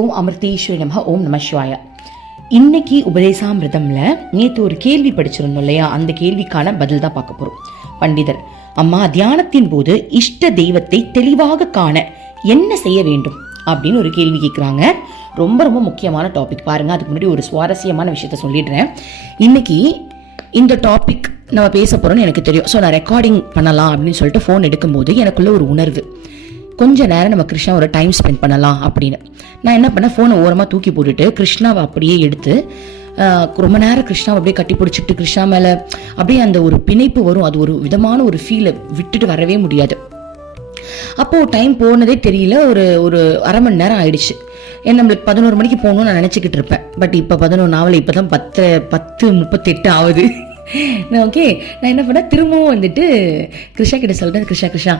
ஓம் அமிர்தேஸ்வரி நமக ஓம் நம சிவாய. இன்னைக்கு உபதேசாமிரதம்ல நேற்று ஒரு கேள்வி படிச்சிருந்தோம் இல்லையா? அந்த கேள்விக்கான பதில் தான் பார்க்க போறோம். பண்டிதர் அம்மா தியானத்தின் போது இஷ்ட தெய்வத்தை தெளிவாக காண என்ன செய்ய வேண்டும்? அப்படின்னு ஒரு கேள்வி கேட்குறாங்க ரொம்ப ரொம்ப முக்கியமான டாபிக் பாருங்க அதுக்கு முன்னாடி ஒரு சுவாரஸ்யமான விஷயத்த சொல்லிடுறேன். இன்னைக்கு இந்த டாபிக் நம்ம பேச போறோம்னு எனக்கு தெரியும். ஸோ நான் ரெக்கார்டிங் பண்ணலாம் அப்படின்னு சொல்லிட்டு ஃபோன் எடுக்கும்போது எனக்குள்ள ஒரு உணர்வு. கொஞ்ச நேரம் நம்ம கிருஷ்ணாவோட டைம் ஸ்பெண்ட் பண்ணலாம் அப்படின்னு. நான் என்ன பண்ணேன்? ஃபோனை ஓரமாக தூக்கி போட்டுட்டு கிருஷ்ணாவை அப்படியே எடுத்து ரொம்ப நேரம் கிருஷ்ணாவை அப்படியே கட்டி பிடிச்சிட்டு கிருஷ்ணா மேலே அப்படியே அந்த ஒரு பிணைப்பு வரும். அது ஒரு விதமான ஒரு ஃபீலை விட்டுட்டு வரவே முடியாது. அப்போது டைம் போனதே தெரியல. ஒரு ஒரு அரை மணி நேரம் ஆயிடுச்சு. ஏன் நம்மளுக்கு பதினோரு மணிக்கு போகணும்னு நான் நினச்சிக்கிட்டு இருப்பேன். பட் இப்போ பதினொன்று நாவல் இப்போ தான் பத்து பத்து முப்பத்தெட்டு ஆகுது. நான் ஓகே நான் என்ன பண்ணேன்? திரும்பவும் வந்துட்டு கிருஷ்ணா கிட்ட சொல்கிறேன் கிருஷ்ணா கிருஷ்ணா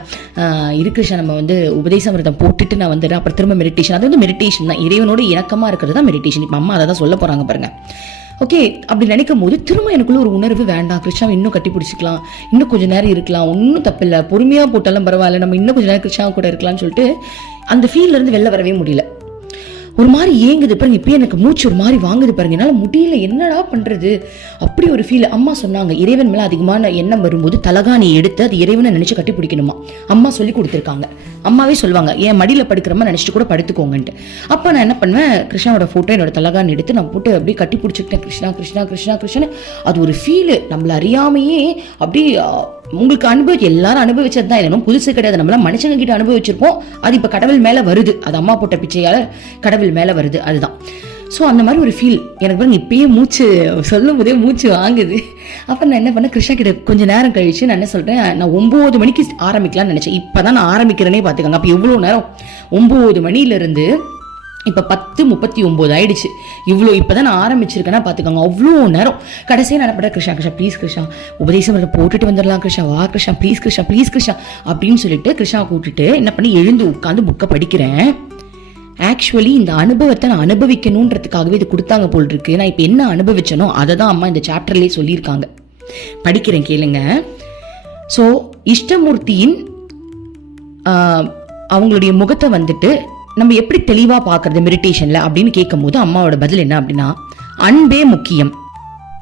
இரு கிருஷ்ணா நம்ம வந்து உபதேசமிரதம் போட்டுட்டு நான் வந்துடுறேன். அப்புறம் திரும்ப மெடிடேஷன் அது வந்து மெடிடேஷன் தான். இறைவனோட இணக்கமாக இருக்கிறது தான் மெடிடேஷன் இப்போ அம்மா அதை தான் சொல்ல போகிறாங்க பாருங்க. ஓகே அப்படி நினைக்கும் போது திரும்ப எனக்குள்ள ஒரு உணர்வு வேண்டாம். கிருஷ்ணா இன்னும் கட்டி பிடிச்சிக்கலாம். இன்னும் கொஞ்சம் நேரம் இருக்கலாம். ஒன்றும் தப்பில்லை. பொறுமையாக போட்டாலும் பரவாயில்ல. நம்ம இன்னும் கொஞ்ச நேரம் கிருஷ்ணா கூட இருக்கலாம்னு சொல்லிட்டு அந்த ஃபீல்ட்லேருந்து வெளில வரவே முடியல. ஒரு மாதிரி ஏங்குது பாருங்க. இப்பயே எனக்கு மூச்சு ஒரு மாதிரி வாங்குது பாருங்க. என்னால் முடியல. என்னடா பண்ணுறது அப்படி ஒரு ஃபீல் அம்மா சொன்னாங்க இறைவன் மேலே அதிகமான எண்ணம் வரும்போது தலகாணி எடுத்து அது இறைவனை நினைச்சு கட்டி பிடிக்கணுமா அம்மா சொல்லி கொடுத்துருக்காங்க. அம்மாவே சொல்லுவாங்க ஏன் மடியில் படுக்கிறமா நினச்சிட்டு கூட படுத்துக்கோங்கன்ட்டு. அப்போ நான் என்ன பண்ணுவேன்? கிருஷ்ணாவோட ஃபோட்டோ என்னோட தலகாணி எடுத்து நான் போட்டு அப்படியே கட்டி பிடிச்சிக்கிட்டேன் கிருஷ்ணா கிருஷ்ணா கிருஷ்ணா கிருஷ்ணன் அது ஒரு ஃபீலு நம்மளை அறியாமையே அப்படியே உங்களுக்கு அனுபவிச்சு எல்லாரும் அனுபவிச்சது தான் இல்லைனும் புதுசு கிடையாது. நம்மளாம் மனுஷங்க கிட்ட அனுபவிச்சிருப்போம். அது இப்போ கடவுள் மேலே வருது. அது அம்மா போட்ட பிச்சையால் கடவுள் மேலே வருது. அதுதான். ஸோ அந்த மாதிரி ஒரு ஃபீல் எனக்கு பாருங்க இப்பயே மூச்சு சொல்லும் போதே மூச்சு வாங்குது. அப்போ நான் என்ன பண்ணேன்? கிருஷ்ணா கிட்ட கொஞ்சம் நேரம் கழிச்சு நான் என்ன சொல்கிறேன் நான் ஒம்பது மணிக்கு ஆரம்பிக்கலாம்னு நினச்சேன். இப்போ தான் நான் ஆரம்பிக்கிறேனே பார்த்துக்கோங்க அப்போ எவ்வளோ நேரம்? ஒம்பது மணியிலேருந்து இப்போ பத்து முப்பத்தி ஒம்பது ஆயிடுச்சு. இவ்வளோ இப்போ தான் நான் ஆரம்பிச்சிருக்கேன்னா பார்த்துக்கோங்க அவ்வளோ நேரம். கடைசியாக நடப்பட? கிருஷ்ணா கிருஷ்ணா ப்ளீஸ் கிருஷ்ணா. உபதேசம் போட்டுட்டு வந்துடலாம் கிருஷ்ணா. வா கிருஷ்ணா ப்ளீஸ் கிருஷ்ணா ப்ளீஸ் கிருஷ்ணா. அப்படின்னு சொல்லிட்டு கிருஷ்ணா கூப்பிட்டுட்டு என்ன பண்ணி எழுந்து உட்காந்து புக்கை படிக்கிறேன். ஆக்சுவலி இந்த அனுபவத்தை நான் அனுபவிக்கணுன்றதுக்காகவே இது கொடுத்தாங்க போல் இருக்கு. நான் இப்போ என்ன அனுபவிச்சனோ அதை தான் அம்மா இந்த சாப்டர்லேயே சொல்லியிருக்காங்க. படிக்கிறேன் கேளுங்க. ஸோ இஷ்டமூர்த்தியின் அவங்களுடைய முகத்தை வந்துட்டு நம்ம எப்படி தெளிவா பார்க்கறது மெடிடேஷனில் அப்படின்னு கேட்கும்போது அம்மாவோட பதில் என்ன அப்படின்னா அன்பே முக்கியம்.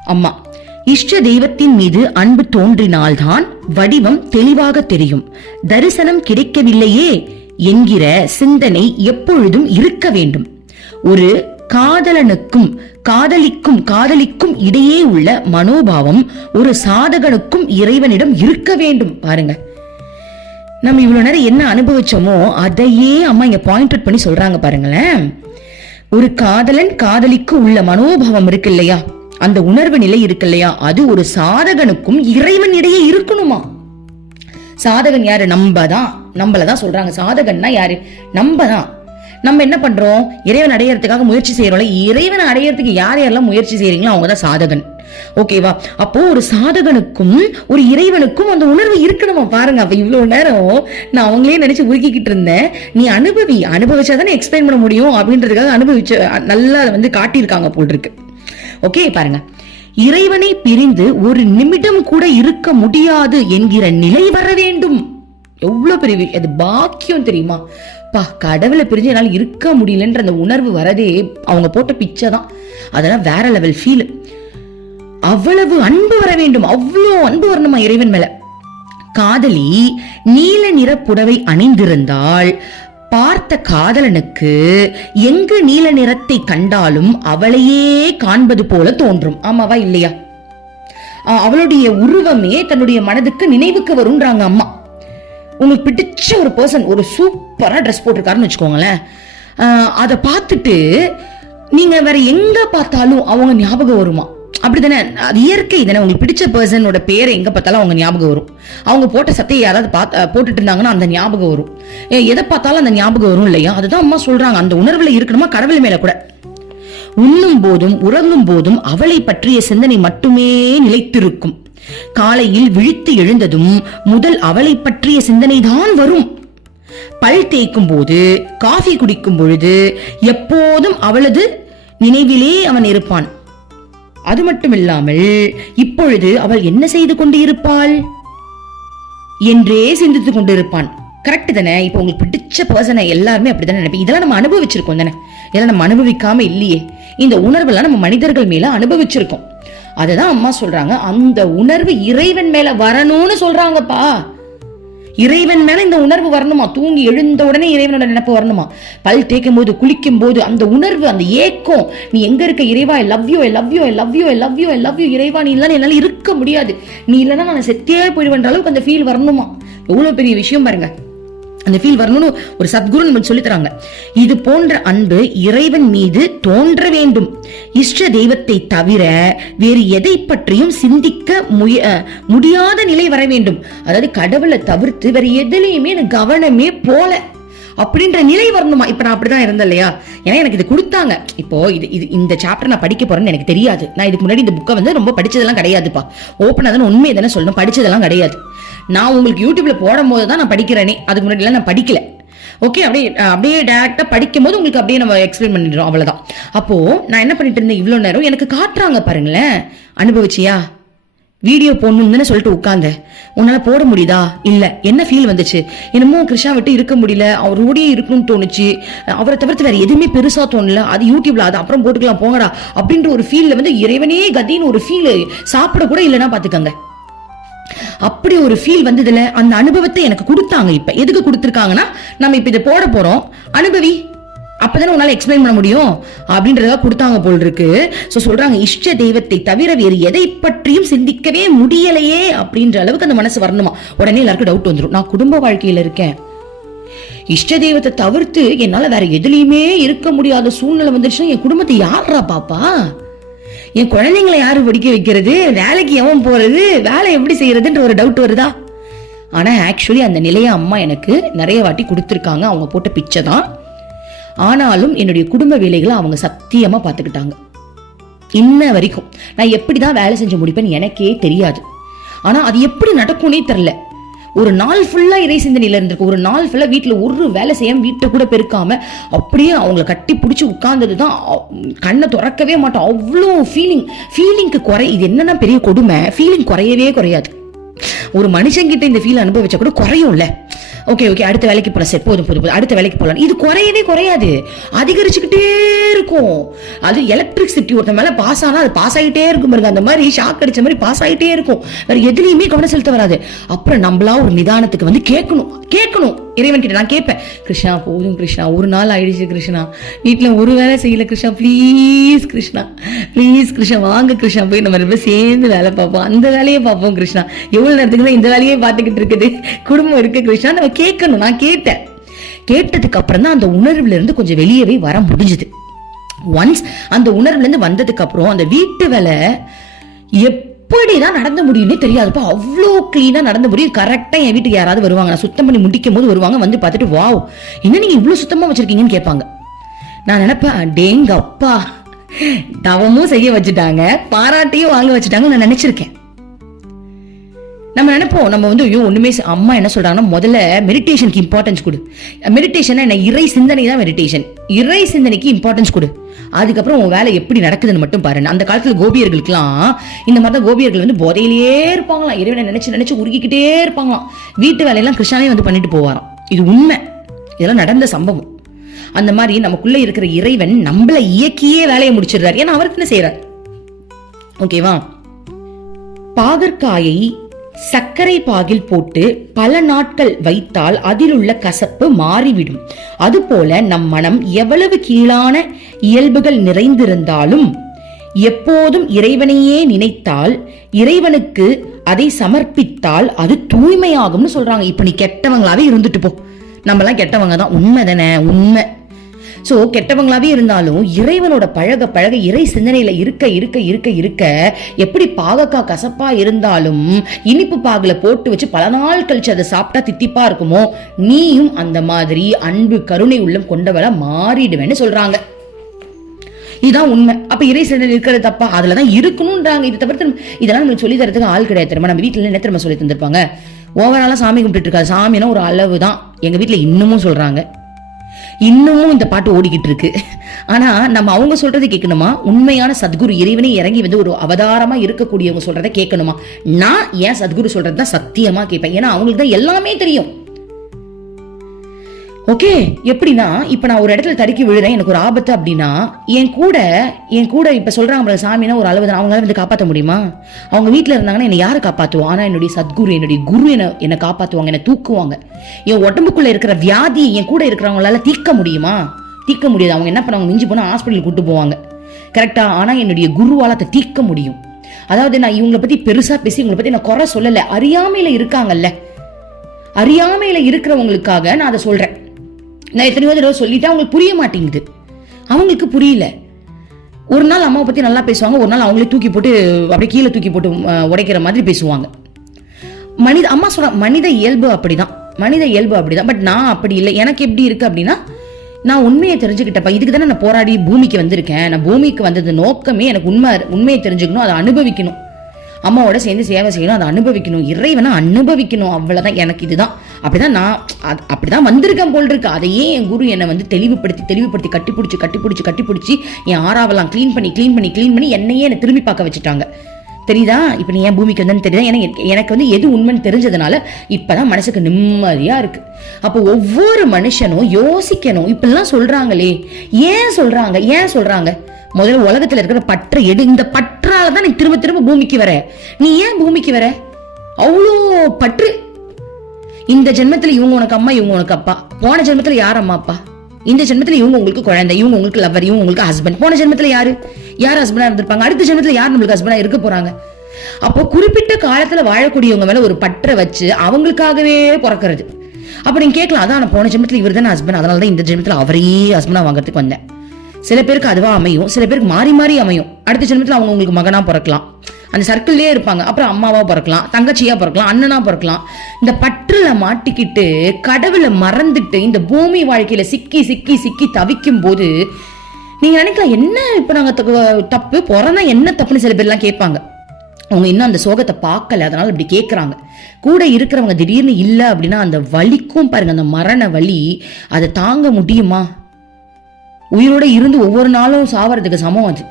அம்மா இஷ்ட தெய்வத்தின் மீது அன்பு தோன்றினால்தான் வடிவம் தெளிவாக தெரியும். தரிசனம் கிடைக்கவில்லையே என்கிற சிந்தனை எப்பொழுதும் இருக்க வேண்டும். ஒரு காதலனுக்கும் காதலிக்கும் காதலிக்கும் இடையே உள்ள மனோபாவம் ஒரு சாதகனுக்கும் இறைவனிடம் இருக்க வேண்டும். பாருங்க. நம்ம இவ்வளோ நேரம் என்ன அனுபவிச்சோமோ அதையே அம்மா இங்கே பாயிண்ட் அவுட் பண்ணி சொல்கிறாங்க பாருங்களேன். ஒரு காதலன் காதலிக்கு உள்ள மனோபாவம் இருக்கு இல்லையா? அந்த உணர்வு நிலை இருக்கு இல்லையா? அது ஒரு சாதகனுக்கும் இறைவன் இடையே இருக்கணுமா? சாதகன் யாரு? நம்ம தான் நம்மள தான் சொல்றாங்க. சாதகன்னா யாரு? நம்ம தான் நம்ம என்ன பண்றோம்? இறைவன் அடையறதுக்காக முயற்சி செய்யறோம்ல. இறைவன் அடையறதுக்கு யார் யாரெல்லாம் முயற்சி செய்யறீங்களோ அவங்க தான் சாதகன். ஓகேவா அப்போ ஒரு சாதகனுக்கும் ஒரு இறைவனுக்கும் அந்த உணர்வு இருக்கணுமா? பாருங்க அப்ப இவ்வளவு நேரம் நான் அவங்களே நினைச்சு உருக்கிக்கிட்டு இருந்தேன். நீ அனுபவி அனுபவிச்சாதானே எக்ஸ்பிளைன் பண்ண முடியும் அப்படின்றதுக்காக அனுபவிச்சு நல்லா அதை வந்து காட்டியிருக்காங்க போல் இருக்கு ஓகே பாருங்க. இறைவனை பிரிந்து ஒரு நிமிடம் கூட இருக்க முடியாது என்கிற நிலை வர வேண்டும். எவ்வளவு பெரிய அது பாக்கியம் தெரியுமா? பா கடவுளை பிரிஞ்சு என்னால் இருக்க முடியலன்ற அந்த உணர்வு வரதே அவங்க போட்ட பிச்சை தான். அதெல்லாம் வேற லெவல் ஃபீல் அவ்வளவு அன்பு வர வேண்டும். அவ்வளோ அன்பு வரணுமா இறைவன் மேல? காதலி நீல நிற புடவை அணிந்திருந்தால் பார்த்த காதலனுக்கு எங்கு நீல நிறத்தை கண்டாலும் அவளையே காண்பது போல தோன்றும். ஆமாவா இல்லையா? அவளுடைய உருவமே தன்னுடைய மனதுக்கு நினைவுக்கு வரும்ன்றாங்க அம்மா. உங்களுக்கு பிடிச்ச ஒரு பர்சன் ஒரு சூப்பரா ட்ரெஸ் போட்டிருக்காருன்னு வச்சுக்கோங்களேன். அதை பார்த்துட்டு நீங்க வேற எங்க பார்த்தாலும் அவங்க ஞாபகம் வருமா? அப்படிதானே? அது இயற்கை தானே. உங்களுக்கு பிடிச்ச பர்சனோட பேரை எங்கே பார்த்தாலும் அவங்க ஞாபகம் வரும். அவங்க போட்ட சத்தையை யாராவது பார்த்து போட்டுட்டு இருந்தாங்கன்னா அந்த ஞாபகம் வரும். எதை பார்த்தாலும் அந்த ஞாபகம் வரும் இல்லையா? அதுதான் அம்மா சொல்றாங்க. அந்த உணர்வில் இருக்கணுமா? கடவுள் மேல கூட. உண்ணும் போதும் உறங்கும் போதும் அவளை பற்றிய சிந்தனை மட்டுமே நிலைத்திருக்கும். காலையில் விழித்து எழுந்ததும் முதல் அவளை பற்றிய சிந்தனை தான் வரும். பல் தேய்க்கும் போது காஃபி குடிக்கும் பொழுது எப்போதும் அவளது நினைவிலே அவன் இருப்பான். அது மட்டுமில்லாமல் இப்பொழுது அவள் என்ன செய்து கொண்டு இருப்பாள் என்றே சிந்தித்துக் கொண்டிருப்பான். கரெக்ட் தானே? இப்போ உங்களுக்கு பிடிச்ச பர்சனை எல்லாருமே அப்படிதானே நினைப்பேன் இதெல்லாம் நம்ம அனுபவிச்சிருக்கோம் தானே? இதெல்லாம் நம்ம அனுபவிக்காம இல்லையே. இந்த உணர்வெல்லாம் நம்ம மனிதர்கள் மேல அனுபவிச்சிருக்கோம். அதுதான் அம்மா சொல்றாங்க. அந்த உணர்வு இறைவன் மேல வரணும்னு சொல்றாங்கப்பா. இறைவன் மேல இந்த உணர்வு வரணுமா? தூங்கி எழுந்த உடனே இறைவனோட நினைப்பு வரணுமா? பல் தேய்க்கும் போது குளிக்கும் போது அந்த உணர்வு அந்த ஏக்கம் நீ எங்க இருக்க இறைவா? I love you I love you I love you I love you I love you இறைவா நீ இல்லைன்னு என்னால இருக்க முடியாது. நீ இல்லைன்னா நான் செத்தே போயிடுவேன்ற அளவுக்கு அந்த ஃபீல் வரணுமா? எவ்வளோ பெரிய விஷயம் பாருங்க. அந்த ஃபீல் வரணும்னு ஒரு சத்குரு நமக்கு சொல்லி தராங்க. இது போன்ற அன்பு இறைவன் மீது தோன்ற வேண்டும். இஷ்ட தெய்வத்தை தவிர வேறு எதை பற்றியும் சிந்திக்க முய- முடியாத நிலை வர வேண்டும். அதாவது கடவுளை தவிர்த்து வேற எதுலையுமே எனக்கு கவனமே போல. அப்படின்ற நிலை வரணுமா? இப்போ நான் அப்படிதான் இருந்தேன் இல்லையா? ஏன்னா எனக்கு இது கொடுத்தாங்க. இப்போ இது இது இந்த சாப்டர் நான் படிக்க போறேன்னு எனக்கு தெரியாது. நான் இதுக்கு முன்னாடி இந்த புக்கை வந்து ரொம்ப படிச்சதெல்லாம் கிடையாதுப்பா. ஓப்பனா தானே உண்மையை தானே சொல்லணும். படிச்சதெல்லாம் கிடையாது. நான் உங்களுக்கு யூடியூப்ல போடும் போது தான் நான் படிக்கிறேனே. அதுக்கு முன்னாடிலாம் நான் படிக்கல. ஓகே அப்படியே அப்படியே டேரக்டா படிக்கும் போது உங்களுக்கு அப்படியே நம்ம எக்ஸ்பிளைன் பண்ணிடுறோம். அவ்வளவுதான். அப்போ நான் என்ன பண்ணிட்டு இருந்தேன்? இவ்வளவு நேரம் எனக்கு காட்டுறாங்க பாருங்களேன். அனுபவிச்சியா? வீடியோ போடணும்னு சொல்லிட்டு உட்காந்த உன்னால போட முடியுதா? இல்ல. என்ன ஃபீல் வந்துச்சு? என்னமோ கிருஷ்ணா விட்டு இருக்க முடியல. அவரோடயே இருக்கணும்னு தோணுச்சு. அவரை தவிர்த்து வேற எதுவுமே பெருசா தோணல. அது யூடியூப்ல அது அப்புறம் போட்டுக்கலாம் போங்கடா. அப்படின்ற ஒரு ஃபீல்ல வந்து இறைவனே கதின்னு ஒரு ஃபீல் சாப்பிட கூட இல்லைன்னா பாத்துக்கங்க. அப்படி ஒரு ஃபீல் வந்ததுல அந்த அனுபவத்தை எனக்கு கொடுத்தாங்க இப்ப. எதுக்கு கொடுத்துருக்காங்கன்னா நம்ம இப்ப இதை போட போறோம். அனுபவி அப்பதானே உன்னால எக்ஸ்பிளைன் பண்ண முடியும்? அப்படின்றதா கொடுத்தாங்க போல் இருக்கு ஸோ சொல்றாங்க இஷ்ட தெய்வத்தை தவிர வேறு எதை பற்றியும் சிந்திக்கவே முடியலையே அப்படின்ற அளவுக்கு அந்த மனசு வரணுமா? உடனே எல்லாருக்கும் டவுட் வந்துடும் நான் குடும்ப வாழ்க்கையில இருக்கேன். இஷ்ட தெய்வத்தை தவிர்த்து என்னால வேற எதுலையுமே இருக்க முடியாத சூழ்நிலை வந்துருச்சுன்னா என் குடும்பத்தை யாரா பாப்பா? என் குழந்தைங்களை யாரு படிக்க வைக்கிறது? வேலைக்கு எவன் போறது? வேலை எப்படி செய்யறதுன்ற ஒரு டவுட் வருதா? ஆனால் ஆக்சுவலி அந்த நிலையை அம்மா எனக்கு நிறைய வாட்டி கொடுத்துருக்காங்க. அவங்க போட்ட பிச்சை தான். ஆனாலும் என்னுடைய குடும்ப வேலைகளை அவங்க சத்தியமா பார்த்துக்கிட்டாங்க. இன்ன வரைக்கும் நான் எப்படி தான் வேலை செஞ்சு முடிப்பேன்னு எனக்கே தெரியாது. ஆனால் அது எப்படி நடக்கும்னே தெரில ஒரு நாள் ஃபுல்லாக இறை சிந்தனையில் இருந்திருக்கு ஒரு நாள் ஃபுல்லாக வீட்டில் ஒரு வேலை செய்யாம வீட்டை கூட பெருக்காம அப்படியே அவங்கள கட்டி பிடிச்சி உட்கார்ந்தது தான் கண்ணை திறக்கவே மாட்டோம். அவ்வளோ ஃபீலிங் ஃபீலிங்க்கு குறை இது என்னன்னா பெரிய கொடுமை. ஃபீலிங் குறையவே குறையாது. ஒரு மனுஷங்கிட்ட இந்த ஃபீல் அனுபவிச்சா கூட குறையும்ல. ஓகே ஓகே அடுத்த வேலைக்கு போகலாம் சரி போதும் போதும் போதும். அடுத்த வேலைக்கு போலாம். இது குறையவே குறையாது. அதிகரிச்சுக்கிட்டே இருக்கும். அது எலக்ட்ரிசிட்டி ஒருத்த மேல பாஸ் ஆனா அது பாஸ் ஆகிட்டே இருக்கும் பாருங்க. அந்த மாதிரி ஷாக் அடிச்ச மாதிரி பாஸ் ஆகிட்டே இருக்கும். வேறு எதுலேயுமே கவனம் செலுத்த வராது. அப்புறம் நம்மளா ஒரு நிதானத்துக்கு வந்து கேட்கணும். கேட்கணும். இறைவன் கிட்ட நான் கேட்பேன். கிருஷ்ணா போதும் கிருஷ்ணா. ஒரு நாள் ஆயிடுச்சு கிருஷ்ணா. வீட்டுல ஒரு வேலை செய்யல கிருஷ்ணா. ப்ளீஸ் கிருஷ்ணா. ப்ளீஸ் கிருஷ்ணா வாங்க கிருஷ்ணா. போய் நம்ம ரெண்டு சேர்ந்து வேலை பார்ப்போம். அந்த வேலையை பார்ப்போம் கிருஷ்ணா. எவ்வளோ நேரத்துக்கு தான் இந்த வேலையே பார்த்துக்கிட்டு இருக்குது. குடும்பம் இருக்கு கிருஷ்ணா. நம்ம கேட்கணும் நான் கேட்டேன். கேட்டதுக்கு அப்புறம் தான் அந்த உணர்வுல இருந்து கொஞ்சம் வெளியவே வர முடிஞ்சுது. ஒன்ஸ் அந்த உணர்வுலேருந்து வந்ததுக்கப்புறம் வந்ததுக்கு அப்புறம் அந்த வீட்டு வேலை எப்படிதான் நடந்து முடியும்னே தெரியாதுப்பா அவ்வளோ க்ளீனாக நடந்து முடியும். கரெக்டாக என் வீட்டுக்கு யாராவது வருவாங்க. நான் சுத்தம் பண்ணி முடிக்கும் போது வருவாங்க. வந்து பார்த்துட்டு வாவ் என்ன நீங்கள் இவ்வளோ சுத்தமாக வச்சுருக்கீங்கன்னு கேட்பாங்க. நான் நினைப்பேன் டேங்க அப்பா. தவமும் செய்ய வச்சுட்டாங்க. பாராட்டையும் வாங்க வச்சுட்டாங்க நான் நினச்சிருக்கேன். நம்ம நினைப்போம் நம்ம வந்து ஐயோ ஒன்றுமே அம்மா என்ன சொல்கிறாங்கன்னா முதல்ல மெடிடேஷனுக்கு இம்பார்ட்டன்ஸ் கொடு. மெடிடேஷனா என்ன? இறை சிந்தனை தான் மெடிடேஷன் இறை சிந்தனைக்கு இம்பார்ட்டன்ஸ் கொடு. அதுக்கப்புறம் உன் வேலை எப்படி நடக்குதுன்னு மட்டும் பாரு. அந்த காலத்தில் கோபியர்களுக்கெல்லாம் இந்த மாதிரி தான் கோபியர்கள் வந்து போதையிலேயே இருப்பாங்களாம். இறைவனை நினச்சி நினச்சி உருகிக்கிட்டே இருப்பாங்களாம். வீட்டு வேலையெல்லாம் கிருஷ்ணாவே வந்து பண்ணிட்டு போவாராம். இது உண்மை. இதெல்லாம் நடந்த சம்பவம். அந்த மாதிரி நமக்குள்ளே இருக்கிற இறைவன் நம்மளை இயக்கியே வேலையை முடிச்சிடுறாரு. ஏன்னா அவருக்கு என்ன செய்கிறார் ஓகேவா பாகற்காயை சர்க்கரை பாகில் போட்டு பல நாட்கள் வைத்தால் அதிலுள்ள கசப்பு மாறிவிடும். அதுபோல நம் மனம் எவ்வளவு கீழான இயல்புகள் நிறைந்திருந்தாலும் எப்போதும் இறைவனையே நினைத்தால் இறைவனுக்கு அதை சமர்ப்பித்தால் அது தூய்மையாகும்னு சொல்றாங்க. இப்ப நீ கெட்டவங்களாவே இருந்துட்டு போ. நம்மலாம் கெட்டவங்க தான். உண்மை தானே உண்மை. ஸோ கெட்டவங்களாவே இருந்தாலும் இறைவனோட பழக பழக இறை சிந்தனையில இருக்க இருக்க இருக்க இருக்க எப்படி பாகக்கா கசப்பா இருந்தாலும் இனிப்பு பாகுல போட்டு வச்சு பல நாள் கழிச்சு அதை சாப்பிட்டா தித்திப்பா இருக்குமோ? நீயும் அந்த மாதிரி அன்பு கருணை உள்ளம் கொண்டவளா மாறிடுவேன்னு சொல்றாங்க. இதுதான் உண்மை. அப்ப இறை சிந்தனை இருக்கிறது தப்பா? அதுலதான் இருக்கணும்ன்றாங்க. இது தவிர்த்து நம்ம- இதெல்லாம் நம்மளுக்கு சொல்லி தரதுக்கு ஆள் கிடையாது தெரியுமா? நம்ம வீட்டுல என்ன திரும்ப சொல்லி தந்திருப்பாங்க? ஓவராலா சாமி கும்பிட்டு இருக்காது சாமினா ஒரு அளவு தான் எங்க வீட்டுல இன்னமும் சொல்றாங்க. இன்னமும் இந்த பாட்டு ஓடிக்கிட்டு இருக்கு. ஆனா நம்ம அவங்க சொல்றதை கேட்கணுமா? உண்மையான சத்குரு இறைவனை இறங்கி வந்து ஒரு அவதாரமா இருக்கக்கூடியவங்க சொல்றதை கேட்கணுமா? நான் ஏன் சத்குரு சொல்றது தான் சத்தியமா கேட்பேன். ஏன்னா அவங்களுக்கு தான் எல்லாமே தெரியும். ஓகே எப்படின்னா இப்ப நான் ஒரு இடத்துல தடுக்கி விழுறேன் எனக்கு ஒரு ஆபத்து அப்படின்னா என் கூட என் கூட இப்ப சொல்றாங்க சாமினா ஒரு அளவு அவங்களால வந்து காப்பாற்ற முடியுமா? அவங்க வீட்டில் இருந்தாங்கன்னா என்னை யாரு காப்பாற்றுவோம் ஆனா என்னுடைய சத்குரு என்னுடைய குரு என்ன என்னை காப்பாத்துவாங்க என்னை தூக்குவாங்க. என் உடம்புக்குள்ள இருக்கிற வியாதி என் கூட இருக்கிறவங்களால தீர்க்க முடியுமா? தீர்க்க முடியாது. அவங்க என்ன பண்ணுவாங்க? மிஞ்சி போனா ஹாஸ்பிட்டல் கூட்டு போவாங்க. கரெக்டா ஆனா என்னுடைய குருவால அதை தீர்க்க முடியும். அதாவது நான் இவங்களை பத்தி பெருசா பேசி இவங்களை பத்தி நான் குறை சொல்லல. அறியாமையில இருக்காங்கல்ல. அறியாமையில இருக்கிறவங்களுக்காக நான் அதை சொல்றேன். நான் எத்தனையோ தடவை சொல்லிட்டேன் அவங்களுக்கு புரிய மாட்டேங்குது. அவங்களுக்கு புரியல. ஒரு நாள் அம்மாவை பற்றி நல்லா பேசுவாங்க ஒரு நாள் அவங்களே தூக்கி போட்டு அப்படியே கீழே தூக்கி போட்டு உடைக்கிற மாதிரி பேசுவாங்க. மனித அம்மா சொல்ற மனித இயல்பு அப்படிதான். மனித இயல்பு அப்படிதான். பட் நான் அப்படி இல்லை. எனக்கு எப்படி இருக்கு அப்படின்னா நான் உண்மையை தெரிஞ்சுக்கிட்டப்ப இதுக்கு தானே நான் போராடி பூமிக்கு வந்திருக்கேன். நான் பூமிக்கு வந்தது நோக்கமே எனக்கு உண்மை உண்மையை தெரிஞ்சுக்கணும் அதை அனுபவிக்கணும். அம்மாவோட சேர்ந்து சேவை செய்யணும் அதை அனுபவிக்கணும். இறைவனை அனுபவிக்கணும். அவ்வளவுதான். எனக்கு இதுதான். அப்படிதான் நான் அது- அப்படிதான் வந்திருக்கேன் போல் இருக்கு அதையே என் குரு என்னை வந்து தெளிவுபடுத்தி தெளிவுபடுத்தி கட்டிப்பிடிச்சி கட்டிப்பிடிச்சி கட்டிப்பிடிச்சி என் ஆறாவெல்லாம் க்ளீன் பண்ணி க்ளீன் பண்ணி க்ளீன் பண்ணி என்னையே என்னை திரும்பி பார்க்க வச்சுட்டாங்க. தெரியுதா? இப்போ நீ ஏன் பூமிக்கு வந்தேன்னு தெரியுதா? ஏன்னா எனக்கு வந்து எது உண்மைன்னு தெரிஞ்சதுனால இப்போ தான் மனசுக்கு நிம்மதியாக இருக்குது அப்போ ஒவ்வொரு மனுஷனும் யோசிக்கணும். இப்படிலாம் சொல்கிறாங்களே ஏன் சொல்கிறாங்க ஏன் சொல்கிறாங்க முதல்ல உலகத்தில் இருக்கிற பற்றை எடு. இந்த பற்றால தான் நீ திரும்ப திரும்ப பூமிக்கு வர. நீ ஏன் பூமிக்கு வர? அவ்வளோ பற்று. இந்த ஜென்மத்துல இவங்க உனக்கு அம்மா இவங்க உனக்கு அப்பா. போன ஜென்மத்துல யார் அம்மா அப்பா? இந்த ஜென்மத்துல இவங்க உங்களுக்கு குழந்தை இவங்க உங்களுக்கு லவர் இவங்க உங்களுக்கு ஹஸ்பண்ட் போன ஜென்மத்துல யாரு? யார் ஹஸ்பண்டா இருந்திருப்பாங்க? அடுத்த ஜென்மத்துல யார் நம்மளுக்கு ஹஸ்பண்டா இருக்க போறாங்க? அப்போ குறிப்பிட்ட காலத்துல வாழக்கூடியவங்க மேல ஒரு பற்ற வச்சு அவங்களுக்காகவே பிறக்கிறது. அப்ப நீங்க கேட்கலாம் அதான் போன ஜென்மத்துல இவர் தானே ஹஸ்பண்ட் அதனால தான் இந்த ஜென்மத்துல அவரையே ஹஸ்பண்டா வாங்குறதுக்கு வந்தேன். சில பேருக்கு அதுவா அமையும் சில பேருக்கு மாறி மாறி அமையும். அடுத்த ஜென்மத்துல அவங்க உங்களுக்கு மகனா பிறக்கலாம். அந்த சர்க்கிள்லேயே இருப்பாங்க. அப்புறம் அம்மாவா பிறக்கலாம் தங்கச்சியா பிறக்கலாம் அண்ணனா பிறக்கலாம். இந்த பற்றில் மாட்டிக்கிட்டு கடவுளை மறந்துட்டு இந்த பூமி வாழ்க்கையில சிக்கி சிக்கி சிக்கி தவிக்கும் போது நீங்க நினைக்கலாம் என்ன இப்ப நாங்க தப்பு- தப்பு? பிறந்தா என்ன தப்புன்னு சில பேர்லாம் கேட்பாங்க. அவங்க இன்னும் அந்த சோகத்தை பார்க்கல அதனால இப்படி கேட்குறாங்க கூட இருக்கிறவங்க திடீர்னு இல்லை அப்படின்னா அந்த வலிக்கும் பாருங்க அந்த மரண வலி அதை தாங்க முடியுமா? உயிரோட இருந்து ஒவ்வொரு நாளும் சாவறதுக்கு சமம் அது.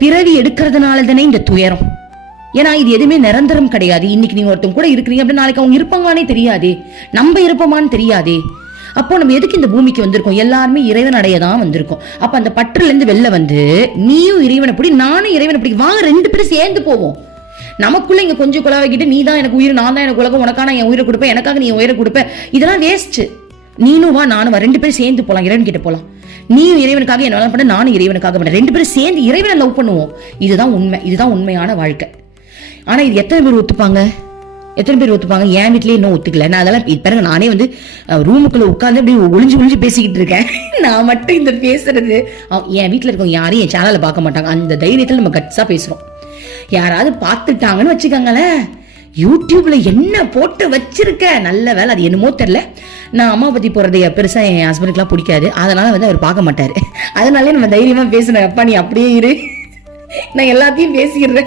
பிறவி எடுக்கிறதுனால தானே இந்த துயரம்? ஏன்னா இது எதுவுமே நிரந்தரம் கிடையாது. இன்னைக்கு நீங்க ஒருத்தவங்க கூட இருக்கிறீங்க அப்படின்னு நாளைக்கு அவங்க இருப்பாங்களானே தெரியாதே. நம்ம இருப்போமான்னு தெரியாதே. அப்போ நம்ம எதுக்கு இந்த பூமிக்கு வந்திருக்கோம்? எல்லாருமே இறைவன் அடைய தான் வந்திருக்கோம். அப்ப அந்த பற்றுல இருந்து வெளில வந்து நீயும் இறைவனை பிடி நானும் இறைவனை பிடி வாங்க ரெண்டு பேரும் சேர்ந்து போவோம். நமக்குள்ள இங்க கொஞ்சம் குழாவிக்கிட்டு நீ தான் எனக்கு உயிர் நான் தான் எனக்கு உலகம் உனக்கான என் உயிரை கொடுப்பேன் எனக்காக நீ உயிரை கொடுப்ப இதெல்லாம் வேஸ்ட் நீனும் வா நானும் வா. ரெண்டு பேரும் சேர்ந்து போலாம் இறைவன் கிட்ட போலாம். நீயும் இறைவனுக்காக என்னால் பண்ண நானும் இறைவனுக்காக பண்ண ரெண்டு பேரும் சேர்ந்து இறைவனை லவ் பண்ணுவோம். இதுதான் உண்மை இதுதான் உண்மையான வாழ்க்கை. ஆனா இது எத்தனை பேர் ஒத்துப்பாங்க? எத்தனை பேர் ஒத்துப்பாங்க? என் வீட்லயே இன்னும் ஒத்துக்கல. நான் அதெல்லாம் இப்போ பாருங்க நானே வந்து ரூமுக்குள்ள உட்காந்து அப்படி ஒளிஞ்சு ஒளிஞ்சு பேசிக்கிட்டு இருக்கேன். நான் மட்டும் இந்த பேசுறது. என் வீட்டில் இருக்கவங்க யாரையும் என் சேனலை பார்க்க மாட்டாங்க. அந்த தைரியத்தில் நம்ம கட்ஸாக பேசுகிறோம் யாராவது பார்த்துட்டாங்கன்னு வச்சுக்கோங்களேன். யூடியூப்ல என்ன போட்டு வச்சிருக்க? நல்ல வேலை. அது என்னமோ தெரில நான் அம்மா பத்தி போறது பெருசா என் ஹஸ்பண்டுக்குலாம் பிடிக்காது. அதனால வந்து அவர் பார்க்க மாட்டாரு. அதனாலே நம்ம தைரியமா பேசுனேன். அப்பா நீ அப்படியே இரு. நான் எல்லாத்தையும் பேசிடுறேன்.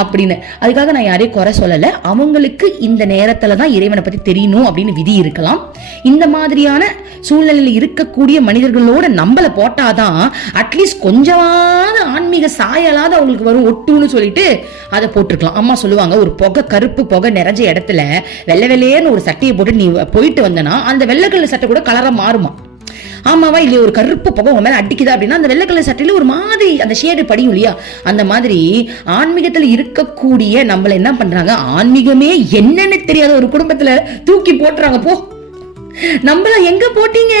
அப்படின்னு. அதுக்காக நான் யாரையும் குறை சொல்லலை. அவங்களுக்கு இந்த நேரத்தில் தான் இறைவனை பற்றி தெரியணும் அப்படின்னு விதி இருக்கலாம். இந்த மாதிரியான சூழ்நிலையில் இருக்கக்கூடிய மனிதர்களோட நம்மளை போட்டாதான் அட்லீஸ்ட் கொஞ்சமாவது ஆன்மீக சாயலாவது அவங்களுக்கு வரும். ஒட்டுன்னு சொல்லிட்டு அதை போட்டிருக்கலாம். அம்மா சொல்லுவாங்க ஒரு புகை கருப்பு புகை நிறைஞ்ச இடத்துல வெள்ளை வெள்ளையேன்னு ஒரு சட்டையை போட்டு நீ போயிட்டு வந்தனா அந்த வெள்ளை கலர் சட்டை கூட கலராக மாறுமா. ஆமாவா இல்லையா ஒரு கருப்பு புகை உங்க மேல அடிக்குதா அப்படின்னா அந்த வெள்ளை கலர் சட்டையில ஒரு மாதிரி அந்த ஷேடு படியும் இல்லையா? அந்த மாதிரி ஆன்மீகத்துல இருக்கக்கூடிய நம்மள என்ன பண்றாங்க? ஆன்மீகமே என்னன்னு தெரியாத ஒரு குடும்பத்துல தூக்கி போட்டுறாங்க. போ. நம்மள எங்க போட்டீங்க?